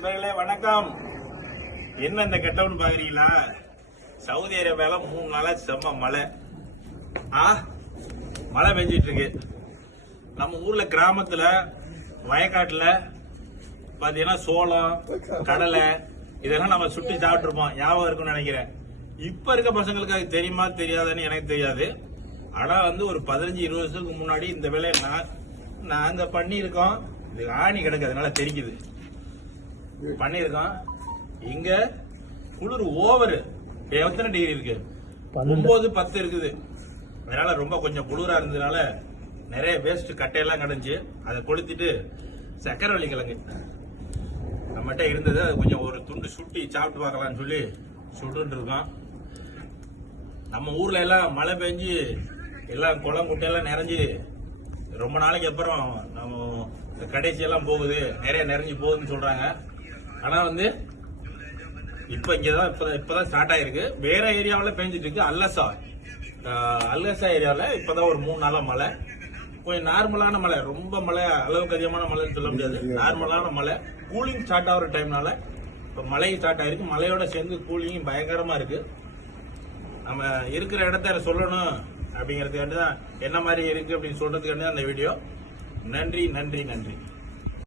நண்பர்களே வணக்கம். என்ன இந்த கெட்டவன் பாக்குறீங்களா? சவுதி அரேபியால 3 நாளா செம்ம மழை. மழை பெஞ்சிட்டு இருக்கு. நம்ம ஊர்ல கிராமத்துல வயக்காட்டுல பாத்தீங்கன்னா சோளம், கடலை இதெல்லாம் நம்ம சுட்டி சாப்பிட்டு இருப்போம். ஞாபகம் இருக்கும்னு நினைக்கிறேன். இப்ப இருக்க பசங்களுக்கு அது தெரியுமா தெரியாதுன்னு எனக்கு தெரியாது. ஆனா ஒரு 15-20 வருஷத்துக்கு முன்னாடி இந்த வேலையை நாங்க பண்ணியிருக்கோம். இது ஆணி கிடக்கு, அதனால தெரிக்குது. பண்ணிருக்கோம். இங்க குளிர் ஓவர். எத்தனை டிகிரி இருக்கு? 9-10 இருக்குது. அதனால ரொம்ப கொஞ்சம் குளிரா இருந்ததுனால நிறைய வேஸ்ட் கட்டையெல்லாம் கிடந்துச்சு. அதை கொளுத்திட்டு சக்கரவள்ளி கிழங்கு நம்மகிட்ட இருந்தது, அது கொஞ்சம் ஒரு துண்டு சுட்டி சாப்பிட்டு பார்க்கலாம்னு சொல்லி சுட்டு இருக்கோம். நம்ம ஊர்ல எல்லாம் மழை பெஞ்சு எல்லாம் குளம் குட்டையெல்லாம் நிறைஞ்சு ரொம்ப நாளைக்கு அப்புறம் நம்ம கடைசியெல்லாம் போகுது, நிறைய நிறைஞ்சு போகுதுன்னு சொல்றாங்க. ஆனா இப்ப இங்கதான் இப்பதான் ஸ்டார்ட் ஆயிருக்கு. வேற ஏரியாவில பெஞ்சிட்டு இருக்கு. அல்லசா ஏரியாவில இப்பதான் ஒரு 3 நாளா மழை. கொஞ்சம் நார்மலான மழை, ரொம்ப மழை அளவுக்கு அதிகமான மழைன்னு சொல்ல முடியாது. நார்மலான மழை. கூலிங் ஸ்டார்ட் ஆகிற டைம்னால இப்ப மழை ஸ்டார்ட் ஆயிருக்கு. மழையோட சேர்ந்து கூலிங் பயங்கரமா இருக்கு. நம்ம இருக்கிற இடத்த சொல்லணும் அப்படிங்கறதுக்காண்டி தான் என்ன மாதிரி இருக்கு அப்படின்னு சொல்றதுக்காண்டி தான் அந்த வீடியோ. நன்றி நன்றி நன்றி.